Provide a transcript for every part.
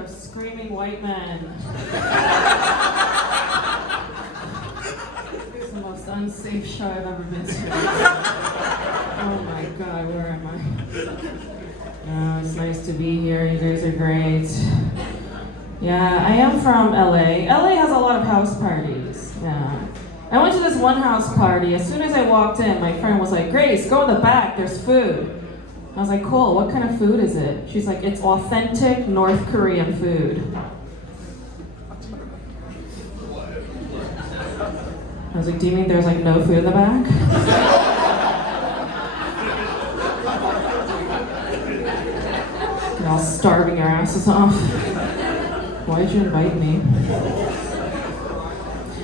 of screaming white men. It's the most unsafe show I've ever been to. Oh my God, where am I? Oh, it's nice to be here. You guys are great. Yeah, I am from LA. LA has a lot of house parties. Yeah. I went to this one house party. As soon as I walked in, my friend was like, Grace, go in the back, there's food. I was like, cool, what kind of food is it? She's like, it's authentic North Korean food. I was like, do you mean there's like no food in the back? You're all starving your asses off. Why did you invite me?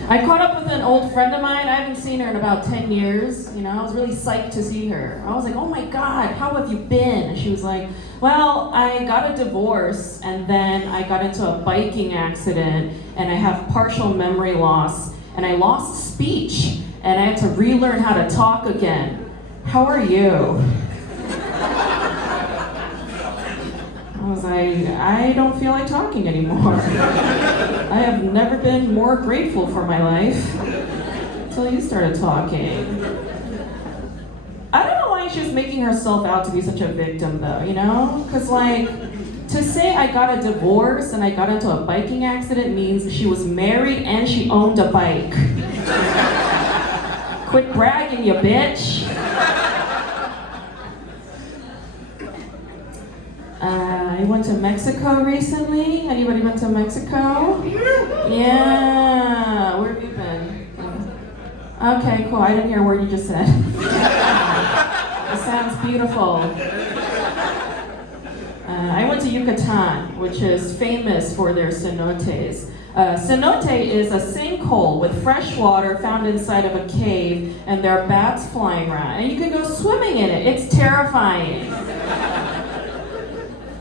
I caught up with an old friend of mine. I haven't seen her in about 10 years. You know, I was really psyched to see her. I was like, oh my God, how have you been? And she was like, well, I got a divorce and then I got into a biking accident and I have partial memory loss and I lost speech and I had to relearn how to talk again. How are you? I was like, I don't feel like talking anymore. I have never been more grateful for my life until you started talking. I don't know why she was making herself out to be such a victim though, you know? Because like, to say I got a divorce and I got into a biking accident means she was married and she owned a bike. Quit bragging, you bitch. I went to Mexico recently. Anybody went to Mexico? Yeah. Where have you been? Okay, cool. I didn't hear a word you just said. It sounds beautiful. I went to Yucatan, which is famous for their cenotes. Cenote is a sinkhole with fresh water found inside of a cave, and there are bats flying around. And you can go swimming in it. It's terrifying.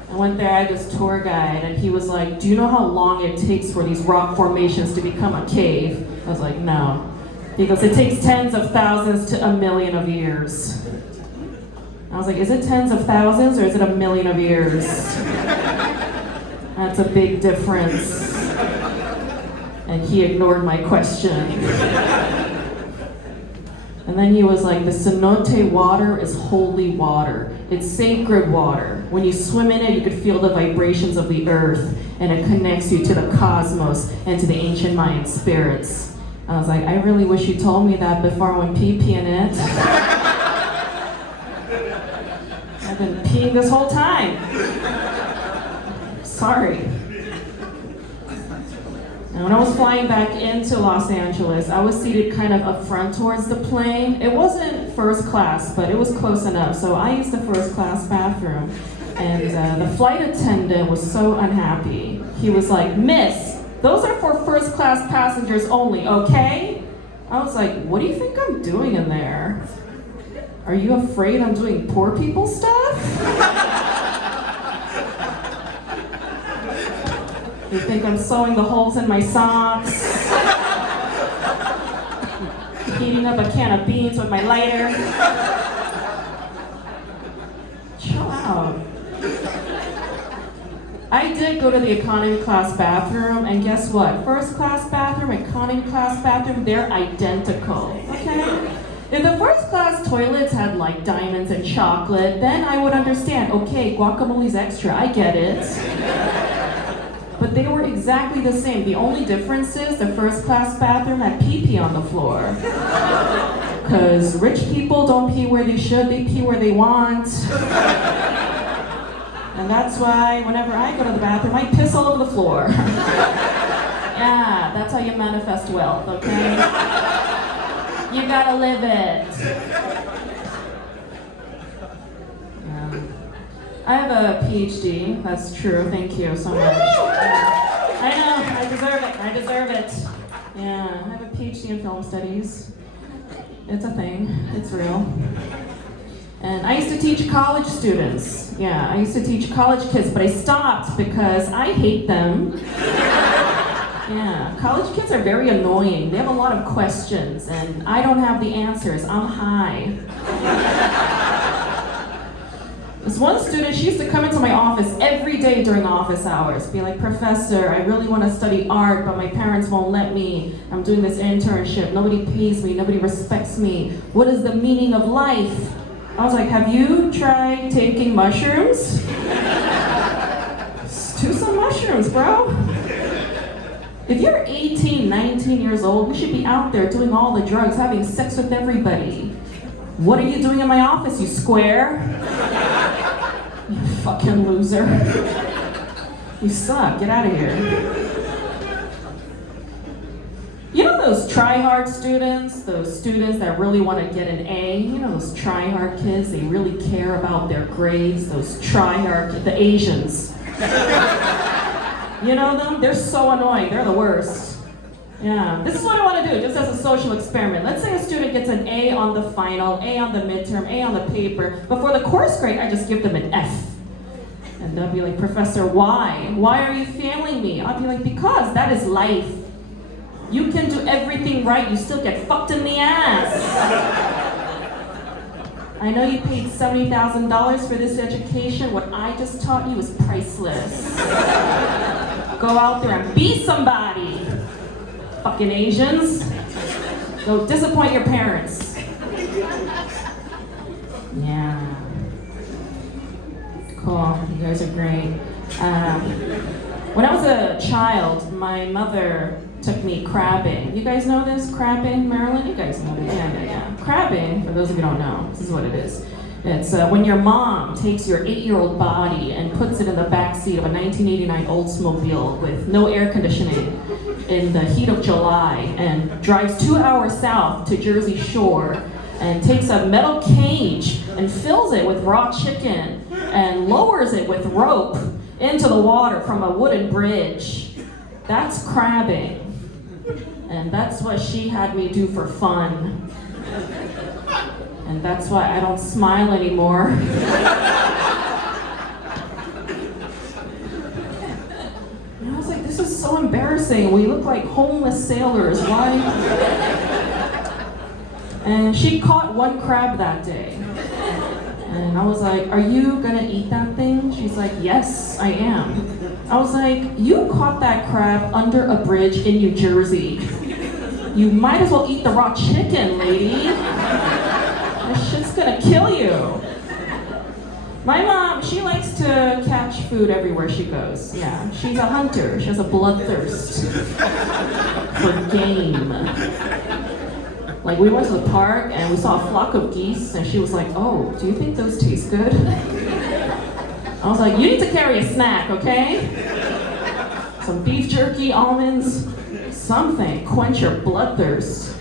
I went there, I had this tour guide, and he was like, do you know how long it takes for these rock formations to become a cave? I was like, no. He goes, it takes tens of thousands to a million of years. I was like, is it tens of thousands or is it a million of years? That's a big difference. And he ignored my question. And then he was like, the cenote water is holy water. It's sacred water. When you swim in it, you could feel the vibrations of the earth, and it connects you to the cosmos and to the ancient Mayan spirits. I was like, I really wish you told me that before I went pee-pee in it. I've been peeing this whole time. Sorry. And when I was flying back into Los Angeles, I was seated kind of up front towards the plane. It wasn't first class, but it was close enough. So I used the first class bathroom. And the flight attendant was so unhappy. He was like, Miss, those are for first class passengers only, okay? I was like, what do you think I'm doing in there? Are you afraid I'm doing poor people stuff? You think I'm sewing the holes in my socks? Heating up a can of beans with my lighter? Chill out. I did go to the economy class bathroom, and guess what? First class bathroom, economy class bathroom, they're identical, okay? If the first class toilets had like diamonds and chocolate, then I would understand, okay, guacamole's extra, I get it. But they were exactly the same. The only difference is the first class bathroom had pee-pee on the floor. Because rich people don't pee where they should, they pee where they want. And that's why whenever I go to the bathroom, I piss all over the floor. Yeah, that's how you manifest wealth, okay? You gotta live it. Yeah. I have a PhD, that's true, thank you so much. I know, I deserve it. Yeah, I have a PhD in film studies. It's a thing, it's real. And I used to teach college students. Yeah, I used to teach college kids, but I stopped because I hate them. Yeah, college kids are very annoying. They have a lot of questions, and I don't have the answers. I'm high. This one student, she used to come into my office every day during office hours, be like, Professor, I really want to study art, but my parents won't let me. I'm doing this internship. Nobody pays me. Nobody respects me. What is the meaning of life? I was like, have you tried taking mushrooms? Do some mushrooms, bro. If you're 18, 19 years old, you should be out there doing all the drugs, having sex with everybody. What are you doing in my office, you square? You fucking loser. You suck, get out of here. You know those try-hard students? Those students that really want to get an A? You know those try-hard kids, they really care about their grades? Those try-hard, the Asians. You know them? They're so annoying, they're the worst. Yeah, this is what I want to do, just as a social experiment. Let's say a student gets an A on the final, A on the midterm, A on the paper. Before the course grade, I just give them an F. And they'll be like, Professor, why? Why are you failing me? I'll be like, because that is life. You can do everything right, you still get fucked in the ass. I know you paid $70,000 for this education. What I just taught you is priceless. Go out there and be somebody. Fucking Asians. Go disappoint your parents. Yeah. Cool, you guys are great. When I was a child, my mother took me crabbing. You guys know this? Crabbing, Maryland? You guys know this? Yeah. Crabbing, for those of you who don't know, this is what it is. It's when your mom takes your 8-year-old body and puts it in the back seat of a 1989 Oldsmobile with no air conditioning in the heat of July and drives 2 hours south to Jersey Shore and takes a metal cage and fills it with raw chicken and lowers it with rope into the water from a wooden bridge. That's crabbing. And that's what she had me do for fun. And that's why I don't smile anymore. And I was like, this is so embarrassing. We look like homeless sailors. Why? And she caught one crab that day. And I was like, are you gonna eat that thing? She's like, yes, I am. I was like, you caught that crab under a bridge in New Jersey. You might as well eat the raw chicken, lady. That shit's gonna kill you. My mom, she likes to catch food everywhere she goes. Yeah, she's a hunter. She has a bloodthirst for game. Like, we went to the park and we saw a flock of geese and she was like, oh, do you think those taste good? I was like, you need to carry a snack, okay? Some beef jerky, almonds, something, quench your bloodthirst.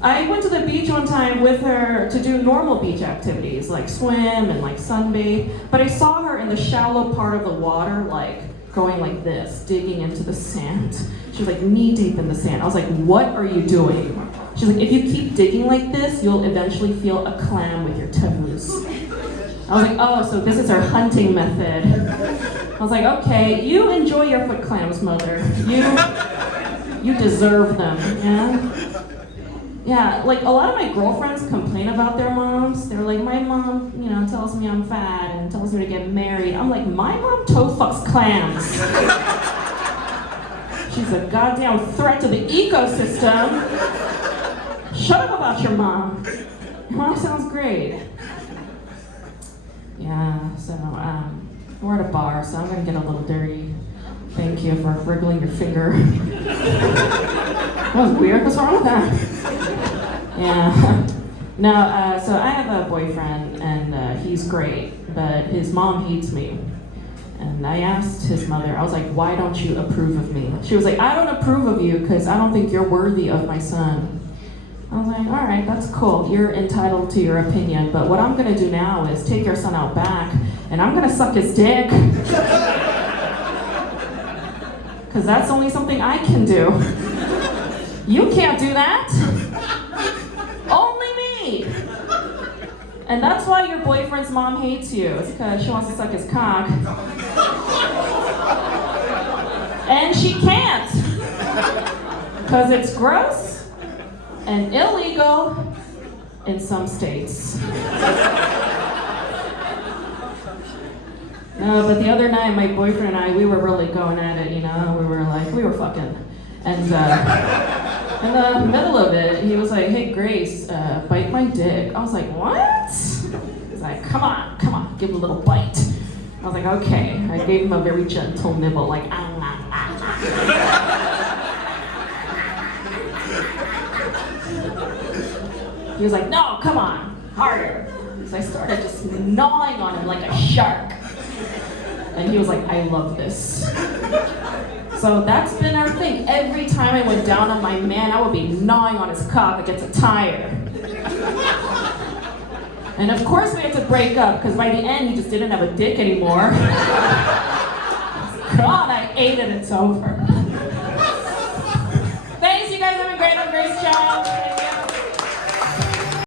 I went to the beach one time with her to do normal beach activities, like swim and like sunbathe, but I saw her in the shallow part of the water, like going like this, digging into the sand. She was like knee deep in the sand. I was like, what are you doing? She's like, if you keep digging like this, you'll eventually feel a clam with your toes. I was like, oh, so this is her hunting method. I was like, okay, you enjoy your foot clams, mother. You deserve them, yeah? Yeah, like a lot of my girlfriends complain about their moms. They're like, my mom, tells me I'm fat and tells me to get married. I'm like, my mom toe fucks clams. She's a goddamn threat to the ecosystem. Shut up about your mom. Your mom sounds great. Yeah, so we're at a bar, so I'm gonna get a little dirty. Thank you for wriggling your finger. That was weird, what's wrong with that? Yeah. No, so I have a boyfriend and he's great, but his mom hates me. And I asked his mother, I was like, why don't you approve of me? She was like, I don't approve of you because I don't think you're worthy of my son. I was like, all right, that's cool. You're entitled to your opinion, but what I'm gonna do now is take your son out back and I'm gonna suck his dick. Because that's only something I can do. You can't do that. Only me. And that's why your boyfriend's mom hates you. It's because she wants to suck his cock. And she can't. Because it's gross and illegal in some states. But the other night, my boyfriend and I, we were really going at it, we were fucking. And in the middle of it, he was like, hey, Grace, bite my dick. I was like, what? He's like, come on, give it a little bite. I was like, okay. I gave him a very gentle nibble, like, He was like, no, come on, harder. So I started just gnawing on him like a shark. And he was like, I love this. So that's been our thing. Every time I went down on my man, I would be gnawing on his cock against a tire. And of course we had to break up, because by the end he just didn't have a dick anymore. God, I ate it, it's over.